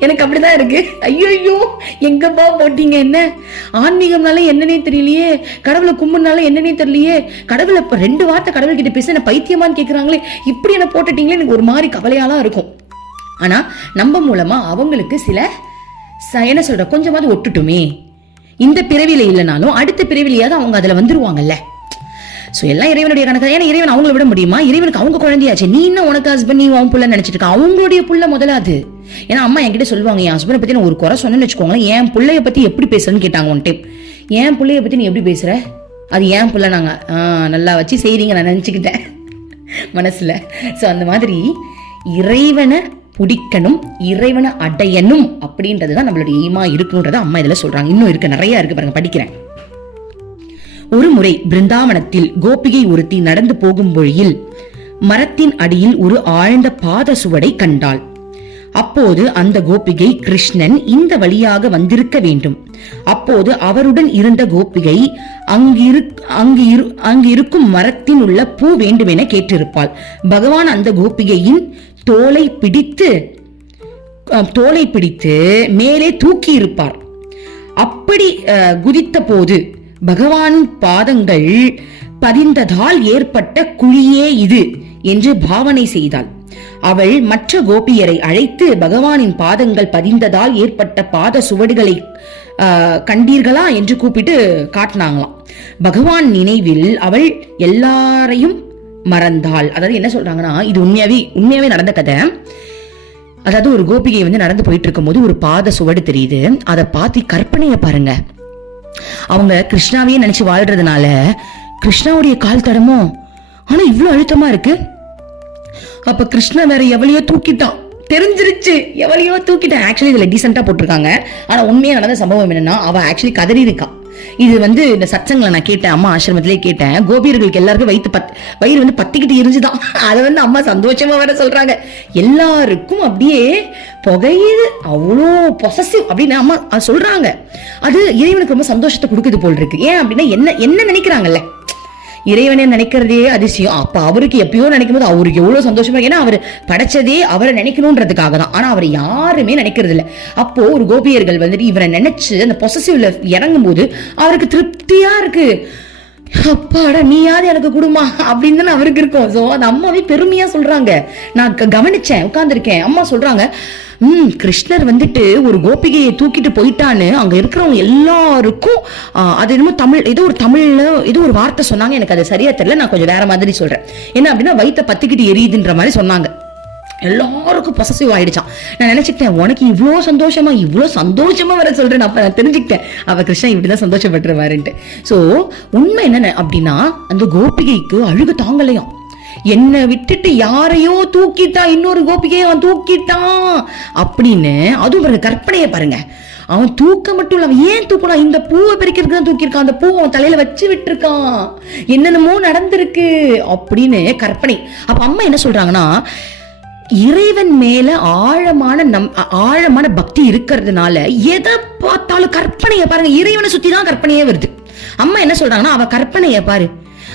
எனக்கு அப்படிதான் இருக்கு. ஐயோ எங்கப்பா போட்டீங்க என்ன? ஆன்மீகம்னால என்னன்னே தெரியலையே. கடவுளை கும்பிடுனால என்னன்னே தெரியலையே. கடவுளை இப்ப ரெண்டு வார்த்தை கடவுள் கிட்ட பேச என்ன பைத்தியமான்னு கேக்குறாங்களே. இப்படி என்ன போட்டுட்டீங்களே எனக்கு ஒரு மாதிரி கவலையாலாம் இருக்கும். ஆனால் நம்ம மூலமாக அவங்களுக்கு சில ச- என்ன சொல்கிற கொஞ்சமாவது ஒட்டுட்டுமே. இந்த பிறவியில் இல்லைனாலும் அடுத்த பிறவிலையாவது அவங்க அதில் வந்துருவாங்கல்ல. ஸோ எல்லாம் இறைவனுடைய கணக்கு ஏன்னா இறைவன் அவங்கள விட முடியுமா? இறைவனுக்கு அவங்க குழந்தையாச்சு. நீ என்ன உனக்கு ஹஸ்பண்ட் நீ அவன் புள்ள நினச்சிட்டு இருக்க. அவங்களுடைய புள்ள முதலாது ஏன்னா அம்மா என்கிட்ட சொல்லுவாங்க என் ஹஸ்பண்டை பற்றி நான் ஒரு குறை சொன்னேன்னு வச்சுக்கோங்களேன். என் பிள்ளைய பற்றி எப்படி பேசுறேன்னு கேட்டாங்க ஒன் டைம் என் பிள்ளைய பற்றி நீ எப்படி பேசுற? அது ஏன் புள்ள நாங்கள் ஆ, நல்லா வச்சு செய்கிறீங்க நான் நினச்சிக்கிட்டேன். மனசில். ஸோ அந்த மாதிரி இறைவனை பிடிக்கணும் இறைவனை அடையணும் அப்படின்றது தான் நம்மளுடைய எய்மா இருக்குன்றத அம்மா இதில் சொல்றாங்க. இன்னும் இருக்கு நிறைய இருக்கு பாருங்க படிக்கிறேன். ஒரு முறை பிருந்தாவனத்தில் கோபிகை ஒருத்தி நடந்து போகும் வழியில் மரத்தின் அடியில் ஒரு ஆழ்ந்த பாத சுவடை கண்டாள். அப்போது அந்த கோபிகை கிருஷ்ணன் இந்த வழியாக வந்திருக்க வேண்டும். அப்போது அவருடன் இருந்த கோபிகை அங்கிரு அங்கு இரு அங்கு இருக்கும் மரத்தின் உள்ள பூ வேண்டுமென கேட்டிருப்பாள். பகவான் அந்த கோபிகையின் தோலை பிடித்து தோலை பிடித்து மேலே தூக்கி இருப்பார் அப்படி குதித்த போது பகவானின் பாதங்கள் பதிந்ததால் ஏற்பட்ட குழியே இது என்று பாவனை செய்தாள். அவள் மற்ற கோபியரை அழைத்து பகவானின் பாதங்கள் பதிந்ததால் ஏற்பட்ட பாத சுவடுகளை கண்டீர்களா என்று கூப்பிட்டு காட்டினாங்களாம். பகவான் நினைவில் அவள் எல்லாரையும் மறந்தாள். அதாவது என்ன சொல்றாங்கன்னா இது உண்மையாவே உண்மையாவே நடந்த கதை. அதாவது ஒரு கோபிகை வந்து நடந்து போயிட்டு இருக்கும்போது ஒரு பாத சுவடு தெரியுது. அதை பார்த்து கற்பனையை பாருங்க. அவங்க கிருஷ்ணாவையே நினைச்சு வாழ்றதுனால கிருஷ்ணாவுடைய கால் தடமோ? ஆனா இவ்வளவு அழுத்தமா இருக்கு. அப்ப கிருஷ்ணா வேற எவ்வளையோ தூக்கிட்டான் தெரிஞ்சிருச்சு. எவளையோ தூக்கிட்டான் ஆக்சுவலி இதுல டீசெண்டா போட்டிருக்காங்க. ஆனா உண்மையா நடந்த சம்பவம் என்னன்னா அவ ஆக்சுவலி கதறி இருக்கா இது வந்து இந்த சச்சங்களை நான் கேட்டேன் அம்மா ஆசிரமத்திலே கேட்டேன். கோபியர்களுக்கு எல்லாருக்கும் வயிற்று பத் வயிறு வந்து பத்திக்கிட்டு இருந்துதான் அதை வந்து அம்மா சந்தோஷமா வர சொல்றாங்க. எல்லாருக்கும் அப்படியே புகையுது அவ்வளோ பொசசிவ் அப்படின்னு அம்மா சொல்றாங்க. அது இறைவனுக்கு ரொம்ப சந்தோஷத்தை கொடுக்குது போல் இருக்கு. ஏன் அப்படின்னா என்ன என்ன நினைக்கிறாங்கல்ல? இறைவனை நினைக்கிறதே அதிசயம். அப்ப அவருக்கு எப்பயோ நினைக்கும் போது அவருக்கு எவ்வளவு சந்தோஷமா ஏன்னா அவர் படைச்சதே அவரை நினைக்கணுன்றதுக்காக தான். ஆனா அவர் யாருமே நினைக்கிறது இல்லை அப்போ ஒரு கோபியர்கள் வந்துட்டு இவரை நினைச்சு அந்த பொசசிவ்ல இறங்கும் போது அவருக்கு திருப்தியா இருக்கு. அப்பாடா நீயாவது எனக்கு குடுமா? அப்படின்னு தானே அவருக்கு இருக்கும். ஸோ அந்த அம்மாவே பெருமையாக சொல்கிறாங்க நான் க- கவனிச்சேன் உட்காந்துருக்கேன் அம்மா சொல்கிறாங்க ம் கிருஷ்ணர் வந்துட்டு ஒரு கோபிகையை தூக்கிட்டு போயிட்டான்னு அங்கே இருக்கிறவங்க எல்லாருக்கும் அது என்னமோ தமிழ் ஏதோ ஒரு தமிழில் ஏதோ ஒரு வார்த்தை சொன்னாங்க. எனக்கு அது சரியா தெரியல நான் கொஞ்சம் வேற மாதிரி சொல்கிறேன் என்ன அப்படின்னா வயிற்றை பத்திக்கிட்டு எரியுதுன்ற மாதிரி சொன்னாங்க. எல்லாருக்கும் பொசசிவ் ஆயிடுச்சான் நான் நினைச்சுக்கிட்டேன் உனக்கு இவ்வளோ சந்தோஷமா இவ்வளோ சந்தோஷமா வர சொல்றேன். அப்ப நான் தெரிஞ்சுக்கிட்டேன். அவ கிருஷ்ணன் இப்படி தான் சந்தோஷப்பட்டுருவாருன்ட்டு. சோ உண்மை என்ன அப்படின்னா அந்த கோபிகைக்கு அழுகு தாங்கலையாம். என்னை விட்டுட்டு யாரையோ தூக்கிட்டான் இன்னொரு கோபிகையை அவன் தூக்கிட்டான் அப்படின்னு அதுவும் பாருங்க கற்பனையை பாருங்க. அவன் தூக்க மட்டும் இல்ல அவன் ஏன் தூக்கணும் இந்த பூவை பறிக்கிறதுக்கு தான் தூக்கியிருக்கான். அந்த பூ அவன் தலையில வச்சு விட்டுருக்கான். என்னென்னமோ நடந்திருக்கு அப்படின்னு கற்பனை. அப்ப அம்மா என்ன சொல்றாங்கன்னா இறைவன் மேல ஆழமான நம் ஆழமான பக்தி இருக்கிறதுனால எதை பார்த்தாலும் கற்பனையை பாருங்க. இறைவனை சுத்தி தான் கற்பனையே வருது. அம்மா என்ன சொல்றாங்கன்னா அவ கற்பனையை பாரு.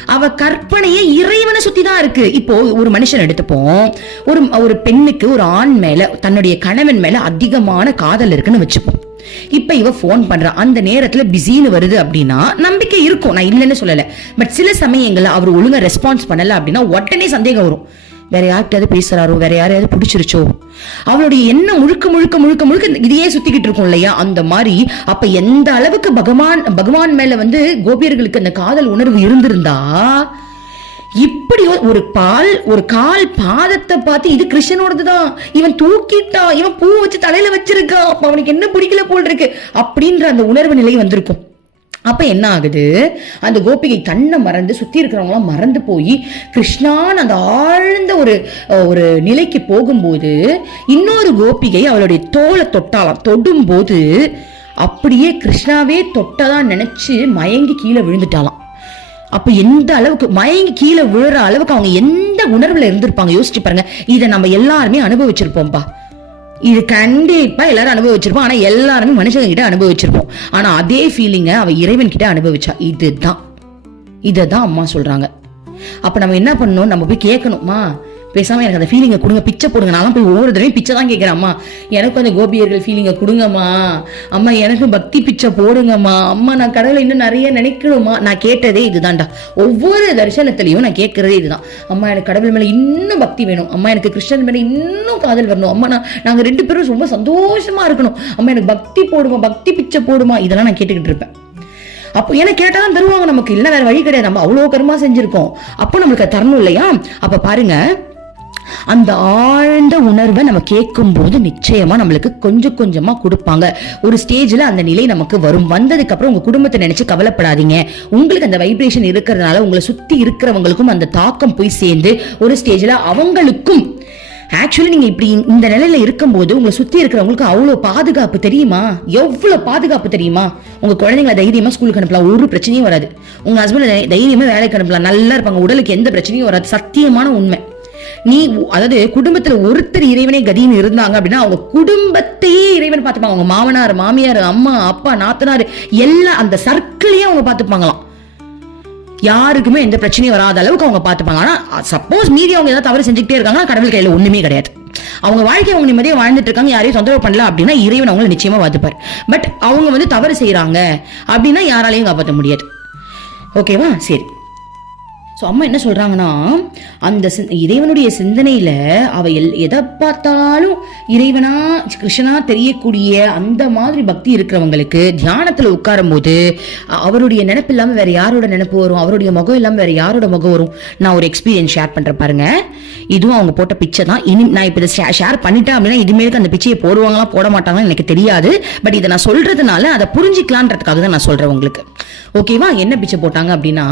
அவ கற்பனையே இறைவனை சுத்தி தான் இருக்கு. இப்போ ஒரு மனுஷன் எடுத்துப்போம். ஒரு ஒரு பெண்ணுக்கு ஒரு ஆண் மேல தன்னுடைய கணவன் மேல அதிகமான காதல் இருக்குன்னு வச்சுப்போம். இப்ப இவ ஃபோன் பண்றா. அந்த நேரத்துல பிஸின்னு வருது அப்படின்னா நம்பிக்கை இருக்கும். நான் இல்லைன்னு சொல்லல. பட் சில சமயங்கள்ல அவர் ஒழுங்கா ரெஸ்பான்ஸ் பண்ணல அப்படின்னா உடனே சந்தேகம் வரும். வேற யார்கிட்டயாவது பேசுறாரோ வேற யாரையாவது பிடிச்சிருச்சோ? அவளுடைய எண்ணம் முழுக்க முழுக்க முழுக்க முழுக்க இந்த இதையே சுத்திக்கிட்டு இருக்கும் இல்லையா? அந்த மாதிரி அப்ப எந்த அளவுக்கு பகவான் பகவான் மேல வந்து கோபியர்களுக்கு அந்த காதல் உணர்வு இருந்திருந்தா இப்படி ஒரு பால் ஒரு கால் பாதத்தை பார்த்து இது கிருஷ்ணனோடது தான் இவன் தூக்கிட்டான் இவன் பூ வச்சு தலையில வச்சிருக்கான். அப்ப அவனுக்கு என்ன பிடிக்கல போல் இருக்கு? அப்படின்ற அந்த உணர்வு நிலை வந்திருக்கும். அப்ப என்ன ஆகுது? அந்த கோபிகை தன்னை மறந்து சுத்தி இருக்கிறவங்களாம் மறந்து போய் கிருஷ்ணான் அந்த ஆழ்ந்த ஒரு ஒரு நிலைக்கு போகும்போது இன்னொரு கோபிகை அவளுடைய தோலை தொட்டாலாம் தொடும்போது அப்படியே கிருஷ்ணாவே தொட்டதா நினைச்சு மயங்கி கீழே விழுந்துட்டாலாம் அப்ப எந்த அளவுக்கு மயங்கி கீழே விழுற அளவுக்கு அவங்க எந்த உணர்வுல இருந்திருப்பாங்க? யோசிச்சு பாருங்க. இதை நம்ம எல்லாருமே அனுபவிச்சிருப்போம்ப்பா இது கண்டிப்பாக எல்லாரும் அனுபவிச்சிருப்போம். ஆனால் எல்லாருமே மனுஷங்க கிட்ட அனுபவிச்சிருப்போம். ஆனால் அதே ஃபீலிங்கை அவள் இறைவன் கிட்ட அனுபவிச்சா இதுதான். இதை தான் அம்மா சொல்கிறாங்க அப்போ நம்ம என்ன பண்ணணும்? நம்ம போய் கேட்கணுமா பேசாமல் எனக்கு அந்த ஃபீலிங்கை கொடுங்க. பிச்சை போடுங்க. நான் போய் ஒவ்வொரு தடவையும் பிச்சை தான் கேட்குறேன். அம்மா எனக்கு அந்த கோபியர்கள் ஃபீலிங்கை கொடுங்கம்மா. அம்மா எனக்கு பக்தி பிச்சை போடுங்கம்மா. அம்மா நான் கடவுளை இன்னும் நிறைய நினைக்கணுமா நான் கேட்டதே இதுதான்டா. ஒவ்வொரு தரிசனத்திலையும் நான் கேட்கறதே இதுதான். அம்மா எனக்கு கடவுள் மேலே இன்னும் பக்தி வேணும். அம்மா எனக்கு கிருஷ்ணன் மேலே இன்னும் காதல் வரணும். அம்மா நான் நாங்கள் ரெண்டு பேரும் ரொம்ப சந்தோஷமாக இருக்கணும். அம்மா எனக்கு பக்தி போடுமா? பக்தி பிச்சை போடுமா? இதெல்லாம் நான் கேட்டுக்கிட்டு இருப்பேன். அப்போ ஏன்னா கேட்டாதான் தருவாங்க நமக்கு. இல்லை வேற வழி கிடையாது. நம்ம அவ்வளோ கருமா செஞ்சுருக்கோம். அப்போ நம்மளுக்கு தரணும் இல்லையா? அப்போ பாருங்கள் அந்த ஆழ்ந்த உணர்வை நம்ம கேட்கும் போது நிச்சயமா நம்மளுக்கு கொஞ்சம் கொஞ்சமா கொடுப்பாங்க. ஒரு ஸ்டேஜ்ல அந்த நிலை நமக்கு வரும். வந்ததுக்கு அப்புறம் உங்க குடும்பத்தை நினைச்சு கவலைப்படாதீங்க. உங்களுக்கு அந்த வைப்ரேஷன் இருக்கிறதுனால உங்களை சுத்தி இருக்கிறவங்களுக்கும் அந்த தாக்கம் போய் சேர்ந்து ஒரு ஸ்டேஜ்ல அவங்களுக்கும் ஆக்சுவலி நீங்க இப்படி இந்த நிலையில இருக்கும்போது உங்களை சுத்தி இருக்கிறவங்களுக்கு அவ்வளோ பாதுகாப்பு தெரியுமா? எவ்வளவு பாதுகாப்பு தெரியுமா? உங்க குழந்தைங்களை தைரியமா ஸ்கூலுக்கு அனுப்பலாம். ஒரு பிரச்சனையும் வராது. உங்க ஹஸ்பண்ட் தைரியமா வேலைக்கு அனுப்பலாம். நல்லா இருப்பாங்க. உடலுக்கு எந்த பிரச்சனையும் வராது. சத்தியமான உண்மை. நீ அதாவது குடும்பத்துல ஒருத்தர் இறைவனே கதின்னு இருந்தாங்க அப்படின்னா அவங்க குடும்பத்தையே இறைவன் பார்த்துப்பாங்க. அவங்க மாமனார் மாமியார் அம்மா அப்பா நாத்தனார் எல்லாம் அந்த சர்க்கிளையே அவங்க பார்த்துப்பாங்களாம். யாருக்குமே எந்த பிரச்சனையும் வராத அளவுக்கு அவங்க பார்த்துப்பாங்க. ஆனால் சப்போஸ் மீதி அவங்க ஏதாவது தவறு செஞ்சுக்கிட்டே இருக்காங்கன்னா கடவுள் கையில் ஒன்றுமே கிடையாது. அவங்க வாழ்க்கை அவங்க நிம்மதியாக வாழ்ந்துட்டு இருக்காங்க யாரையும் தொந்தரவு பண்ணல அப்படின்னா இறைவன் அவங்களை நிச்சயமாக பார்த்துப்பார். பட் அவங்க வந்து தவறு செய்கிறாங்க அப்படின்னா யாராலையும் காப்பாற்ற முடியாது. ஓகேவா சரி. ஸோ அம்மா என்ன சொல்கிறாங்கன்னா அந்த சிந்- இறைவனுடைய சிந்தனையில் அவ எல் எதை பார்த்தாலும் இறைவனா கிருஷ்ணனா தெரியக்கூடிய அந்த மாதிரி பக்தி இருக்கிறவங்களுக்கு தியானத்தில் உட்காரும் போது அவருடைய நினப்பு இல்லாமல் வேற யாரோட நினப்பு வரும்? அவருடைய முகம் இல்லாமல் வேற யாரோட முகம் வரும்? நான் ஒரு எக்ஸ்பீரியன்ஸ் ஷேர் பண்ணுற பாருங்க. இதுவும் அவங்க போட்ட பிச்சை தான். இனி நான் இப்போ இதை ஷேர் பண்ணிட்டேன் அப்படின்னா இதுமேலுக்கு அந்த பிச்சையை போடுவாங்களா போட மாட்டாங்கன்னு எனக்கு தெரியாது. பட் இதை நான் சொல்கிறதுனால அதை புரிஞ்சிக்கலான்றதுக்காக தான் நான் சொல்கிறேன் உங்களுக்கு. ஓகேவா என்ன பிச்சை போட்டாங்க அப்படின்னா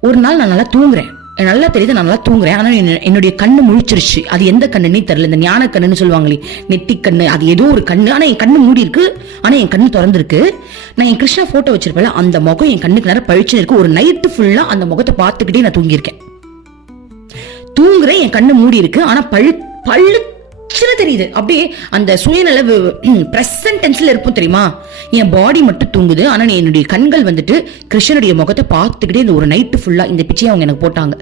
ஒரு நாள் நான் நல்லா தூங்குறேன். நல்லா தெரியுது நான் நல்லா தூங்குறேன். ஆனால் என்ன- என்னுடைய கண்ணு முழிச்சிருச்சு. அது எந்த கண்ணுன்னே தெரில இந்த ஞான கண்ணுன்னு சொல்லுவாங்களே நெத்தி கண்ணு. அது ஏதோ ஒரு கண்ணு. ஆனால் என் கண்ணு மூடி இருக்கு ஆனால் என் கண்ணு திறந்திருக்கு. நான் என் கிருஷ்ணா ஃபோட்டோ வச்சிருப்பேன் அந்த முகம் என் கண்ணுக்கு நேரம் பழிச்சு இருக்கு. ஒரு நைட்டு ஃபுல்லாக அந்த முகத்தை பார்த்துக்கிட்டே நான் தூங்கியிருக்கேன். தூங்குறேன் என் கண்ணு மூடி இருக்கு ஆனா பழு பழுச்சுன்னு தெரியுது. அப்படியே அந்த சுயநலவு பிரசன்ட் டென்ஸ்ல இருப்போம் தெரியுமா? என் பாடி மட்டும் தூங்குது. ஆனா என்னுடைய கண்கள் வந்துட்டு கிருஷ்ணனுடைய முகத்தை பார்த்துக்கிட்டே இந்த ஒரு நைட்டு ஃபுல்லா இந்த பிச்சையை அவங்க எனக்கு போட்டாங்க.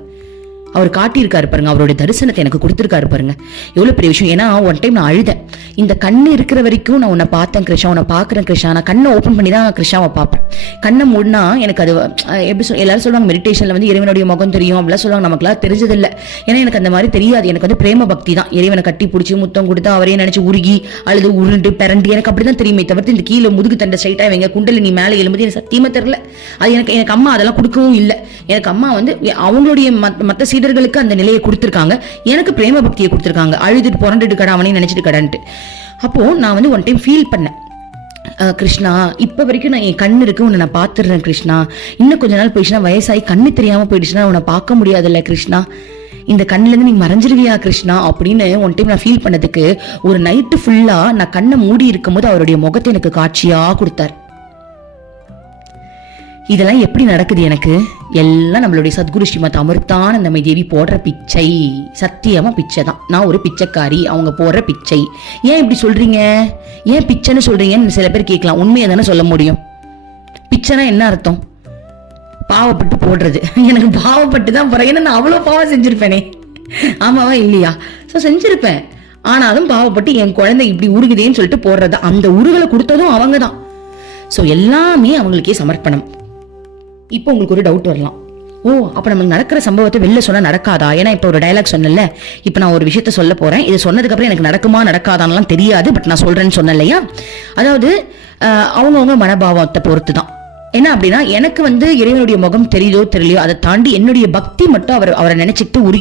அவர் காட்டியிருக்காரு பாருங்க அவருடைய தரிசனத்தை எனக்கு கொடுத்துருக்காரு பாருங்க. எவ்வளோ பெரிய விஷயம். ஏன்னா ஒன் டைம் நான் அழுதேன். இந்த கண்ணு இருக்கிற வரைக்கும் நான் உன்னை பார்த்தேன் கிருஷா உன்னை பார்க்குறேன் கிருஷ்ணா. நான் கண்ணை ஓப்பன் பண்ணி தான் கிருஷாவை பார்ப்பேன். கண்ணை மூடினா எனக்கு அது எப்படி சொல் எல்லாரும் சொல்லுவாங்க மெடிடேஷன்ல வந்து இறைவனுடைய முகம் தெரியும் அப்படிலாம் சொல்லுவாங்க. நமக்குலாம் தெரிஞ்சதில்லை. ஏன்னா எனக்கு அந்த மாதிரி தெரியாது. எனக்கு வந்து பிரேம பக்தி தான். இறைவனை கட்டி பிடிச்சி முத்தம் கொடுத்து அவரே நினச்சி உருகி அழுது உருண்டு பிறண்டு எனக்கு அப்படி தான் தெரியுமே தவிர்த்து இந்த கீழே முதுகு தண்டை ஸ்ட்ரைட்டா வைங்க குண்டலினி மேலே எழும்புது எனக்கு சத்தியமாக தெரில அது எனக்கு எனக்கு அம்மா அதெல்லாம் கொடுக்கவும் இல்லை. எனக்கு அம்மா வந்து அவங்களுடைய மத்த- மத்த மனிதர்களுக்கு அந்த நிலையை கொடுத்துருக்காங்க. எனக்கு பிரேம பக்தியை கொடுத்துருக்காங்க. அழுதுட்டு புரண்டுட்டு கடை அவனே நினைச்சிட்டு கடான்ட்டு. அப்போ நான் வந்து ஒன் டைம் ஃபீல் பண்ணேன். கிருஷ்ணா இப்ப வரைக்கும் நான் என் கண்ணு இருக்கு உன்னை நான் பாத்துடுறேன் கிருஷ்ணா. இன்னும் கொஞ்ச நாள் போயிடுச்சுன்னா வயசாகி கண்ணு தெரியாம போயிடுச்சுன்னா உன்னை பார்க்க முடியாதுல்ல கிருஷ்ணா. இந்த கண்ணுல இருந்து நீ மறைஞ்சிருவியா கிருஷ்ணா? அப்படின்னு ஒன் டைம் நான் ஃபீல் பண்ணதுக்கு ஒரு நைட்டு ஃபுல்லா நான் கண்ணை மூடி இருக்கும்போது அவருடைய முகத்தை எனக்கு காட்சியா கொடுத்தாரு. இதெல்லாம் எப்படி நடக்குது எனக்கு? எல்லாம் நம்மளுடைய சத்குரு ஸ்ரீமத் அமிர்தானந்தமை தேவி போடுற பிச்சை. சத்தியமா பிச்சை தான். நான் ஒரு பிச்சைக்காரி. அவங்க போடுற பிச்சை. ஏன் இப்படி சொல்றீங்க? ஏன் பிச்சைன்னு சொல்றீங்கன்னு சில பேர் கேட்கலாம். உண்மையை தானே சொல்ல முடியும். பிச்சைனா என்ன அர்த்தம்? பாவப்பட்டு போடுறது. எனக்கு பாவப்பட்டு தான் போறேன். ஏன்னா நான் அவ்வளோ பாவம் செஞ்சிருப்பேனே. ஆமாவா இல்லையா? ஸோ செஞ்சிருப்பேன். ஆனாலும் பாவப்பட்டு என் குழந்தை இப்படி உருகுதேன்னு சொல்லிட்டு போடுறது. அந்த உருகலை கொடுத்ததும் அவங்க தான். ஸோ எல்லாமே அவங்களுக்கே சமர்ப்பணம். இப்போ உங்களுக்கு ஒரு டவுட் வரலாம். ஓ அப்போ நமக்கு நடக்கிற சம்பவத்தை வெளில சொன்னால் நடக்காதா? ஏன்னா இப்போ ஒரு டைலாக் சொன்னல இப்போ நான் ஒரு விஷயத்த சொல்ல போகிறேன் இது சொன்னதுக்கப்புறம் எனக்கு நடக்குமா நடக்காதான்லாம் தெரியாது. பட் நான் சொல்கிறேன்னு சொன்னேன் இல்லையா? அதாவது அவங்கவுங்க மனபாவத்தை பொறுத்து தான் என்ன அப்படின்னா எனக்கு வந்து இறைவனுடைய முகம் தெரியுதோ தெரியலையோ அதை தாண்டி என்னுடைய பக்தி மட்டும் அவர் அவரை நினைச்சிட்டு உரி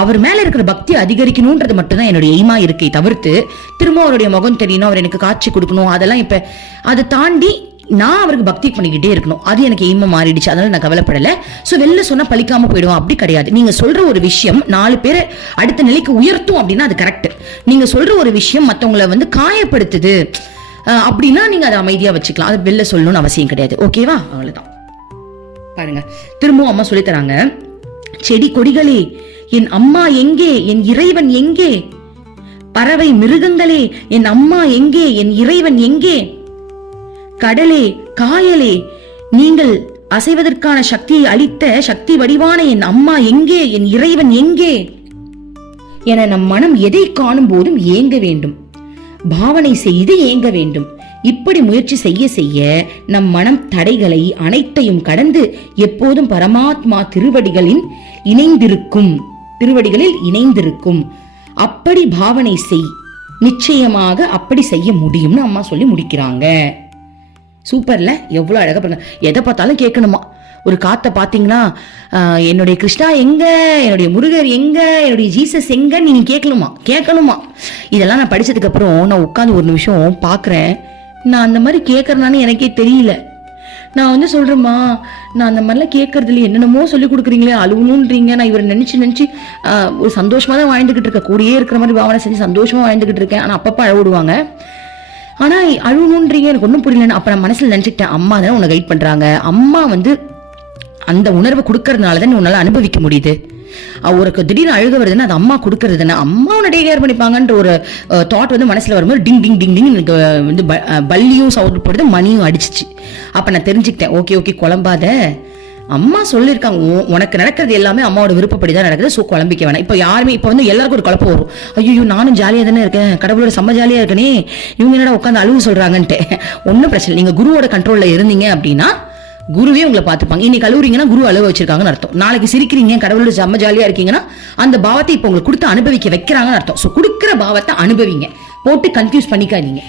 அவர் மேல இருக்கிற பக்தி அதிகரிக்கணும்ன்றது மட்டும் தான் என்னுடைய எய்மா இருக்கே தவிர்த்து திரும்ப அவருடைய முகம் தெரியணும் அவர் எனக்கு காட்சி கொடுக்கணும் அதெல்லாம் இப்ப அதை தாண்டி நான் அவருக்கு பக்தி பண்ணிக்கிட்டே இருக்கணும். அது எனக்கு எய்ம மாறிடுச்சு. அதனால நான் கவலைப்படல. சோ வெளில சொன்னா பழிக்காம போயிடுவோம் அப்படி கிடையாது. நீங்க சொல்ற ஒரு விஷயம் நாலு பேரை அடுத்த நிலைக்கு உயர்த்தும் அப்படின்னா அது கரெக்ட் நீங்க சொல்ற ஒரு விஷயம் மத்தவங்கள வந்து காயப்படுத்துது அப்படின்னா நீங்க அதை அமைதியா வச்சுக்கலாம். அது வெளில சொல்லணும்னு அவசியம் கிடையாது. ஓகேவா அவ்வளவுதான். பாருங்க. திரும்பவும் அம்மா சொல்லித் தராங்க. செடி கொடிகளே என் அம்மா எங்கே? என் இறைவன் எங்கே? பறவை மிருகங்களே என் அம்மா எங்கே? என் இறைவன் எங்கே? கடலே காயலே நீங்கள் அசைவதற்கான சக்தியை அளித்த சக்தி வடிவான என் அம்மா எங்கே என் இறைவன் எங்கே? என நம் மனம் எதை காணும் போதும் ஏங்க வேண்டும். பாவனை செய்து ஏங்க வேண்டும். இப்படி முயற்சி செய்ய செய்ய நம் மனம் தடைகளை அனைத்தையும் கடந்து எப்போதும் பரமாத்மா திருவடிகளின் இணைந்திருக்கும் திருவடிகளில் இணைந்திருக்கும். அப்படி பாவனை செய். நிச்சயமாக அப்படி செய்ய முடியும்னு அம்மா சொல்லி முடிக்கிறாங்க. சூப்பர்ல. எவ்வளோ அழகாக பாருங்க. எதை பார்த்தாலும் கேட்கணுமா? ஒரு காற்றை பார்த்தீங்கன்னா என்னுடைய கிருஷ்ணா எங்க? என்னுடைய முருகர் எங்க? என்னுடைய ஜீசஸ் எங்கன்னு நீங்கள் கேட்கணுமா? கேட்கணுமா? இதெல்லாம் நான் படித்ததுக்கப்புறம் நான் உட்காந்து ஒரு நிமிஷம் பார்க்குறேன். நான் அந்த மாதிரி கேட்குறேனான்னு எனக்கே தெரியல. நான் வந்து சொல்கிறேம்மா நான் அந்த மாதிரிலாம் கேட்கறதுல என்னென்னமோ சொல்லி கொடுக்குறீங்களே அழுகணுன்றீங்க நான் இவரை நினச்சி நினச்சி ஒரு சந்தோஷமாக தான் வாழ்ந்துக்கிட்டு இருக்கேன். கூடயே இருக்கிற மாதிரி பாவனை செஞ்சு சந்தோஷமாக வாழ்ந்துக்கிட்டு இருக்கேன். ஆனால் அப்பப்போ அழ விடுவாங்க ஆனா அழுணுன்றீங்க எனக்கு ஒன்றும் புரியலன்னு அப்ப நான் மனசுல நினைச்சுக்கிட்டேன். அம்மா தானே உன்னை கைட் பண்றாங்க. அம்மா வந்து அந்த உணர்வை கொடுக்கறதுனால தான் உன்னால அனுபவிக்க முடியுது. அவருக்கு திடீர்னு அழுக வருதுன்னா அது அம்மா கொடுக்கறது தானே. அம்மா உன்னை கேர் பண்ணிப்பாங்கன்ற ஒரு தாட் வந்து மனசில் வரும்போது டிங் டிங் டிங் டிங் எனக்கு வந்து பல்லியும் சவுண்ட் போடுது மணியும் அடிச்சிச்சு. அப்போ நான் தெரிஞ்சுக்கிட்டேன். ஓகே ஓகே குழம்பாத. அம்மா சொல்லியிருக்காங்க உ- உனக்கு நடக்கிறது எல்லாமே அம்மாவோட விருப்பப்படி தான் நடக்குது ஸோ குழம்பிக்க வேணாம். இப்போ யாருமே இப்போ வந்து எல்லாருக்கும் ஒரு குழப்பம் வரும். ஐயோ நானும் ஜாலியாக தானே இருக்கேன் கடவுளோட செம்ம ஜாலியாக இருக்கனே இவங்க என்னடா உட்காந்து அழுவு சொல்கிறாங்கன்ட்டு ஒன்றும் பிரச்சனை இல்லை. குருவோட கண்ட்ரோலில் இருந்தீங்க அப்படின்னா குருவே உங்களை பார்த்துப்பாங்க. இன்னைக்கு அழுவுறீங்கன்னா குரு அழுவ வச்சிருக்காங்கன்னு அர்த்தம். நாளைக்கு சிரிக்கிறீங்க கடவுளோட செம்ம ஜாலியாக இருக்கீங்கன்னா அந்த பாவத்தை இப்போ உங்களுக்கு கொடுத்து அனுபவிக்க வைக்கிறாங்கன்னு அர்த்தம். ஸோ கொடுக்குற பாவத்தை அனுபவிங்க. போட்டு கன்ஃபியூஸ் பண்ணிக்காதீங்க.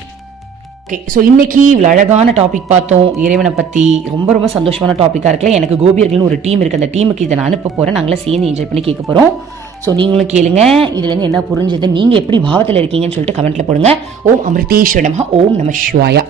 ஓகே ஸோ இன்னைக்கு இவ்வளோ அழகான டாபிக் பார்த்தோம். இறைவனை பற்றி ரொம்ப ரொம்ப சந்தோஷமான டாப்பிக்காக இருக்குல்ல எனக்கு கோபியர்கள்னு ஒரு டீம் இருக்குது அந்த டீமுக்கு இதை நான் அனுப்ப போகிறேன் நாங்களே சேர்ந்து என்ஜாய் பண்ணி கேட்க போகிறோம் ஸோ நீங்களும் கேளுங்க. இதுலேருந்து என்ன புரிஞ்சது? நீங்கள் எப்படி பாவத்தில் இருக்கீங்கன்னு சொல்லிட்டு கமெண்ட்டில் போடுங்க. ஓம் அமிர்தேஸ்வர நமஹ ஓம் நம சிவாயா.